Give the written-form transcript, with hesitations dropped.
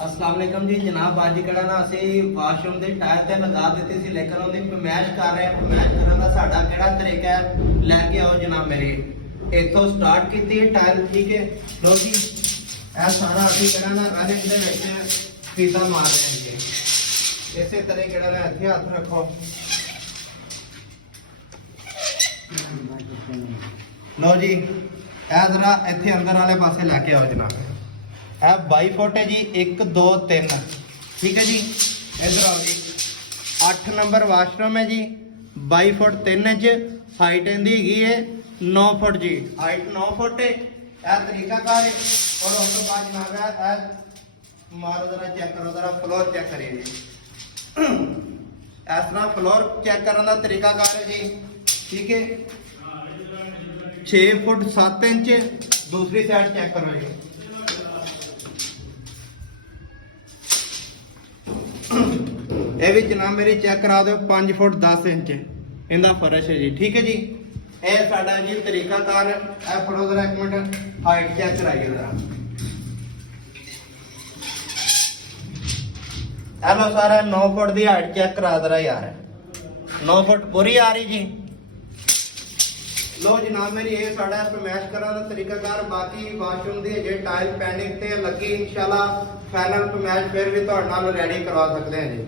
अस्सलाम वालेकुम जी जनाब। आज किहड़ा ना ਅਸੀਂ ਵਾਸ਼ਰੂਮ ਦੇ ਟਾਇਰ ਤੇ ਲਗਾ ਦਿੱਤੀ ਸੀ, ਲੇਕਿਨ ਉਹਦੀ ਪਮੈਸ਼ ਕਰ ਰਹੇ ਹਾਂ। ਪਮੈਸ਼ ਕਰਨ ਦਾ ਸਾਡਾ ਕਿਹੜਾ ਤਰੀਕਾ ਹੈ, ਲੈ ਕੇ ਆਓ ਜਨਾਬ ਮੇਰੇ। ਇੱਥੋਂ ਸਟਾਰਟ ਕੀਤੀ ਹੈ ਟਾਇਲ, ਠੀਕ ਹੈ। ਲੋ ਜੀ ਇਹ ਸਾਰਾ ਅਸੀਂ ਕਿਹੜਾ ਨਾ ਰਨਿੰਗ ਦੇ ਵਿੱਚ ਫੀਤਾ ਮਾਰ ਰਹੇ ਹਾਂ ਜੀ। ਇਸੇ ਤਰ੍ਹਾਂ ਕਿਹੜਾ ਨਾ ਇੱਥੇ ਹੱਥ ਰੱਖੋ। ਲੋ ਜੀ ਇਹ ਜ਼ਰਾ ਇੱਥੇ ਅੰਦਰ ਵਾਲੇ ਪਾਸੇ ਲੈ ਕੇ ਆਓ ਜਨਾਬ। है 22 फुट है जी, 1 2 3, ठीक है जी। इधर आओ जी, 8 नंबर वाशरूम है जी, 22 फुट 3 इंच हाइट इनकी है 9 फुट जी, हाइट 9 फुट है। यह तरीकाकार है। और उस तो बाद जनाब है मारो जरा चेक करो, जरा फ्लोर चेक करिए जी। इस तरह फ्लोर चेक करने का तरीकाकार है जी, ठीक है। 6 फुट 7 इंच दूसरी साइड चेक करो जी। ਇਹ ਵੀ ਜਨਾਬ ਮੇਰੀ ਚੈੱਕ ਕਰਾ ਦਿਓ, 5 ਫੁੱਟ 10 ਇੰਚ ਇਹਦਾ ਫਰਸ਼ ਹੈ ਜੀ, ਠੀਕ ਹੈ ਜੀ। ਇਹ ਸਾਡਾ ਜੀ ਤਰੀਕਾਕਾਰ। ਇਹ ਫੜੋ ਜ਼ਰਾ ਇੱਕ ਮਿੰਟ, ਹਾਈਟ ਚੈੱਕ ਕਰਾਈਏ ਜ਼ਰਾ। ਹੈਲੋ ਸਰ, 9 ਫੁੱਟ ਦੀ ਹਾਈਟ ਚੈੱਕ ਕਰਾ ਦਰਾ ਯਾਰ। 9 ਫੁੱਟ ਪੂਰੀ ਆ ਰਹੀ ਜੀ। ਲੋ ਜਨਾਬ ਮੇਰੀ ਇਹ ਸਾਡਾ ਪਮੈਸ਼ ਕਰਨ ਦਾ ਤਰੀਕਾਕਾਰ। ਬਾਕੀ ਵਾਸ਼ਰੂਮ ਦੀ ਜੇ ਟਾਇਲ ਪੈਂਡਿੰਗ ਤੇ ਲੱਗੀ, ਇਨਸ਼ਾਅੱਲਾ ਫਾਈਨਲ ਪਮੈਸ਼ ਫਿਰ ਵੀ ਤੁਹਾਡੇ ਨਾਲ ਰੈਡੀ ਕਰਵਾ ਸਕਦੇ ਹਾਂ ਜੀ।